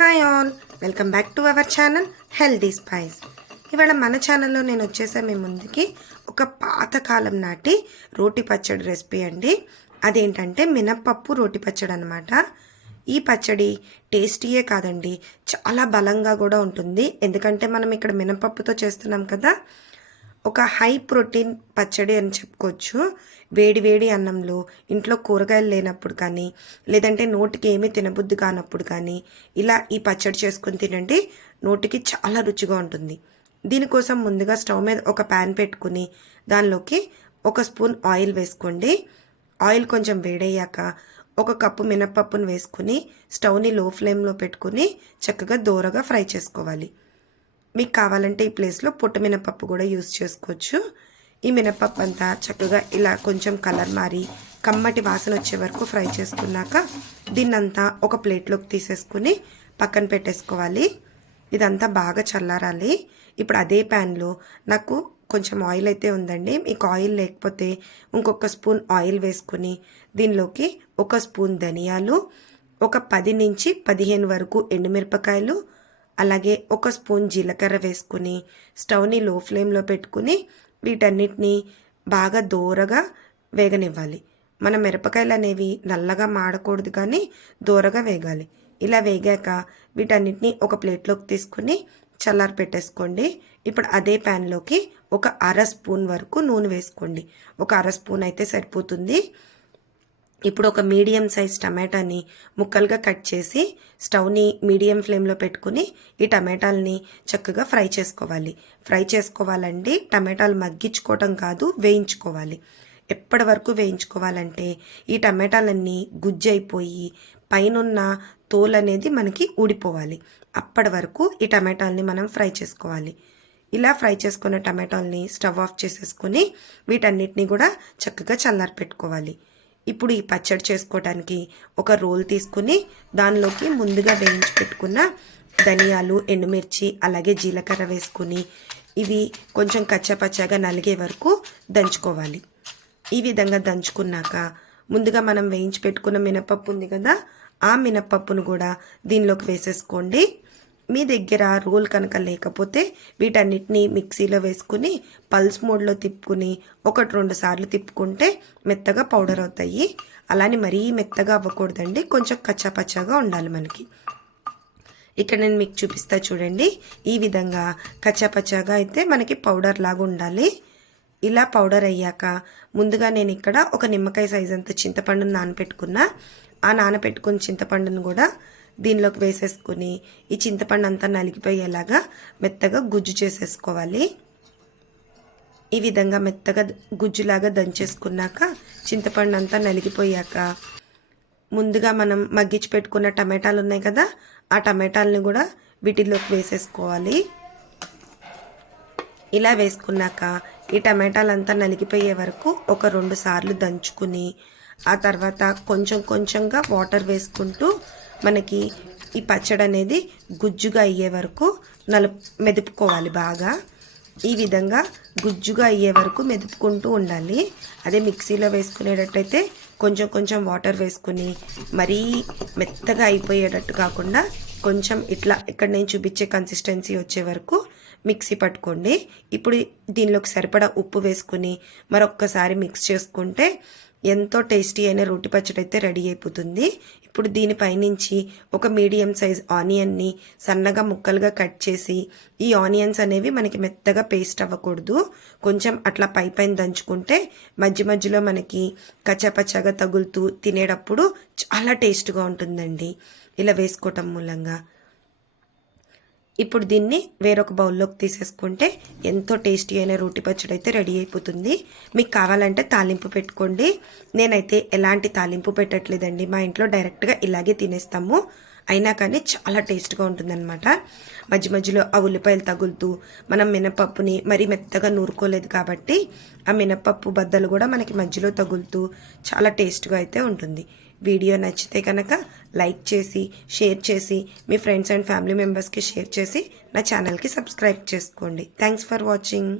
Hi all, welcome back to our channel healthy spice. ఇవాళ మన ఛానల్లో నేను వచ్చేసా మీ ముందుకి ఒక పాతకాలం నాటి రోటి పచ్చడి రెసిపీ అండి. అదేంటంటే మినప్పప్పు రోటి పచ్చడి అనమాట. ఈ పచ్చడి టేస్టీయే కాదండి, చాలా బలంగా కూడా ఉంటుంది. ఎందుకంటే మనం ఇక్కడ మినపప్పుతో చేస్తున్నాం కదా. ఒక హై ప్రోటీన్ పచ్చడి అని చెప్పుకోవచ్చు. వేడి వేడి అన్నంలో ఇంట్లో కూరగాయలు లేనప్పుడు కానీ, లేదంటే నోటికి ఏమీ తినబుద్ధి కానప్పుడు కానీ ఇలా ఈ పచ్చడి చేసుకొని తినండి, నోటికి చాలా రుచిగా ఉంటుంది. దీనికోసం ముందుగా స్టవ్ మీద ఒక ప్యాన్ పెట్టుకుని దానిలోకి ఒక స్పూన్ ఆయిల్ వేసుకోండి. ఆయిల్ కొంచెం వేడయ్యాక ఒక కప్పు మినప్పప్పును వేసుకుని స్టవ్ని లో ఫ్లేమ్లో పెట్టుకుని చక్కగా దోరగా ఫ్రై చేసుకోవాలి. మీకు కావాలంటే ఈ ప్లేస్లో పొట్టు మినపప్పు కూడా యూస్ చేసుకోవచ్చు. ఈ మినపప్పు అంతా చక్కగా ఇలా కొంచెం కలర్ మారి కమ్మటి వాసన వచ్చే వరకు ఫ్రై చేసుకున్నాక దీన్నంతా ఒక ప్లేట్లోకి తీసేసుకుని పక్కన పెట్టేసుకోవాలి. ఇదంతా బాగా చల్లారాలి. ఇప్పుడు అదే ప్యాన్లో నాకు కొంచెం ఆయిల్ అయితే ఉందండి. మీకు ఆయిల్ లేకపోతే ఇంకొక స్పూన్ ఆయిల్ వేసుకుని దీనిలోకి ఒక స్పూన్ ధనియాలు, ఒక 10 నుంచి 15 వరకు ఎండుమిరపకాయలు, అలాగే ఒక స్పూన్ జీలకర్ర వేసుకుని స్టవ్ని లో ఫ్లేమ్లో పెట్టుకుని వీటన్నిటిని బాగా దోరగా వేగనివ్వాలి. మన మిరపకాయలు అనేవి నల్లగా మాడకూడదు, కానీ దోరగా వేగాలి. ఇలా వేగాక వీటన్నిటిని ఒక ప్లేట్లోకి తీసుకుని చల్లారి పెట్టేసుకోండి. ఇప్పుడు అదే ప్యాన్లోకి ఒక 1/2 స్పూన్ వరకు నూనె వేసుకోండి. ఒక 1/2 స్పూన్ అయితే సరిపోతుంది. ఇప్పుడు ఒక మీడియం సైజ్ టమాటాని ముక్కలుగా కట్ చేసి స్టవ్ని మీడియం ఫ్లేమ్లో పెట్టుకుని ఈ టమాటాలని చక్కగా ఫ్రై చేసుకోవాలి. ఫ్రై చేసుకోవాలండి, టమాటాలు మగ్గించుకోవటం కాదు, వేయించుకోవాలి. ఎప్పటి వరకు వేయించుకోవాలంటే ఈ టమాటాలన్నీ గుజ్జైపోయి పైనున్న తోలు అనేది మనకి ఊడిపోవాలి. అప్పటి వరకు ఈ టమాటాలని మనం ఫ్రై చేసుకోవాలి. ఇలా ఫ్రై చేసుకున్న టమాటాలని స్టవ్ ఆఫ్ చేసేసుకుని వీటన్నిటిని కూడా చక్కగా చల్లారి పెట్టుకోవాలి. ఇప్పుడు ఈ పచ్చడి చేసుకోవడానికి ఒక రోల్ తీసుకుని దానిలోకి ముందుగా వేయించి పెట్టుకున్న ధనియాలు, ఎండుమిర్చి, అలాగే జీలకర్ర వేసుకుని ఇవి కొంచెం కచ్చాపచ్చాగా నలిగే వరకు దంచుకోవాలి. ఈ విధంగా దంచుకున్నాక ముందుగా మనం వేయించి పెట్టుకున్న మినపప్పు ఉంది కదా, ఆ మినపప్పును కూడా దీనిలోకి వేసేసుకోండి. మీ దగ్గర రోల్ కనుక లేకపోతే వీటన్నిటిని మిక్సీలో వేసుకుని పల్స్ మోడ్లో తిప్పుకుని 1-2 సార్లు తిప్పుకుంటే మెత్తగా పౌడర్ అవుతాయి. అలానే మరీ మెత్తగా అవ్వకూడదండి, కొంచెం కచ్చాపచ్చాగా ఉండాలి మనకి. ఇక్కడ నేను మీకు చూపిస్తా చూడండి. ఈ విధంగా కచ్చాపచ్చాగా అయితే మనకి పౌడర్ లాగా ఉండాలి. ఇలా పౌడర్ అయ్యాక ముందుగా నేను ఇక్కడ ఒక నిమ్మకాయ సైజ్ అంత చింతపండును నానపెట్టుకున్నా. ఆ నానపెట్టుకున్న చింతపండును కూడా దీనిలోకి వేసేసుకుని ఈ చింతపండు అంతా నలిగిపోయేలాగా మెత్తగా గుజ్జు చేసేసుకోవాలి. ఈ విధంగా మెత్తగా గుజ్జులాగా దంచేసుకున్నాక చింతపండు అంతా నలిగిపోయాక ముందుగా మనం మగ్గించి పెట్టుకున్న టమాటాలు ఉన్నాయి కదా, ఆ టమాటాలను కూడా వీటిలోకి వేసేసుకోవాలి. ఇలా వేసుకున్నాక ఈ టమాటాలంతా నలిగిపోయే వరకు ఒక 2 సార్లు దంచుకుని ఆ తర్వాత కొంచెం కొంచెంగా వాటర్ వేసుకుంటూ మనకి ఈ పచ్చడి అనేది గుజ్జుగా అయ్యే వరకు మెదుపుకోవాలి బాగా. ఈ విధంగా గుజ్జుగా అయ్యే వరకు మెదుపుకుంటూ ఉండాలి. అదే మిక్సీలో వేసుకునేటట్టయితే కొంచెం కొంచెం వాటర్ వేసుకుని మరీ మెత్తగా అయిపోయేటట్టు కాకుండా కొంచెం ఇట్లా ఇక్కడ నేను చూపించే కన్సిస్టెన్సీ వచ్చే వరకు మిక్సీ పట్టుకోండి. ఇప్పుడు దీనిలోకి సరిపడా ఉప్పు వేసుకుని మరొక్కసారి మిక్స్ చేసుకుంటే ఎంతో టేస్టీ అయిన రోటి పచ్చడి అయితే రెడీ అయిపోతుంది. ఇప్పుడు దీనిపైనుంచి ఒక మీడియం సైజ్ ఆనియన్ని సన్నగా ముక్కలుగా కట్ చేసి, ఈ ఆనియన్స్ అనేవి మనకి మెత్తగా పేస్ట్ అవ్వకూడదు, కొంచెం అట్లా పైన దంచుకుంటే మధ్య మధ్యలో మనకి కచ్చాపచ్చాగా తగులుతూ తినేటప్పుడు చాలా టేస్ట్గా ఉంటుందండి ఇలా వేసుకోవటం మూలంగా. ఇప్పుడు దీన్ని వేరొక బౌల్లోకి తీసేసుకుంటే ఎంతో టేస్టీ అయిన రోటి పచ్చడి అయితే రెడీ అయిపోతుంది. మీకు కావాలంటే తాలింపు పెట్టుకోండి. నేనైతే ఎలాంటి తాలింపు పెట్టట్లేదండి, మా ఇంట్లో డైరెక్ట్గా ఇలాగే తినేస్తాము. అయినా కానీ చాలా టేస్ట్గా ఉంటుందన్నమాట. మధ్య మధ్యలో ఆ ఉల్లిపాయలు తగులుతూ మనం మినపప్పుని మరీ మెత్తగా నూరుకోలేదు కాబట్టి ఆ మినపప్పు బద్దలు కూడా మనకి మధ్యలో తగులుతూ చాలా టేస్ట్గా అయితే ఉంటుంది. వీడియో నచ్చితే కనుక లైక్ చేసి షేర్ చేసి మీ ఫ్రెండ్స్ అండ్ ఫ్యామిలీ మెంబర్స్కి షేర్ చేసి నా ఛానల్కి సబ్స్క్రైబ్ చేసుకోండి. Thanks for watching.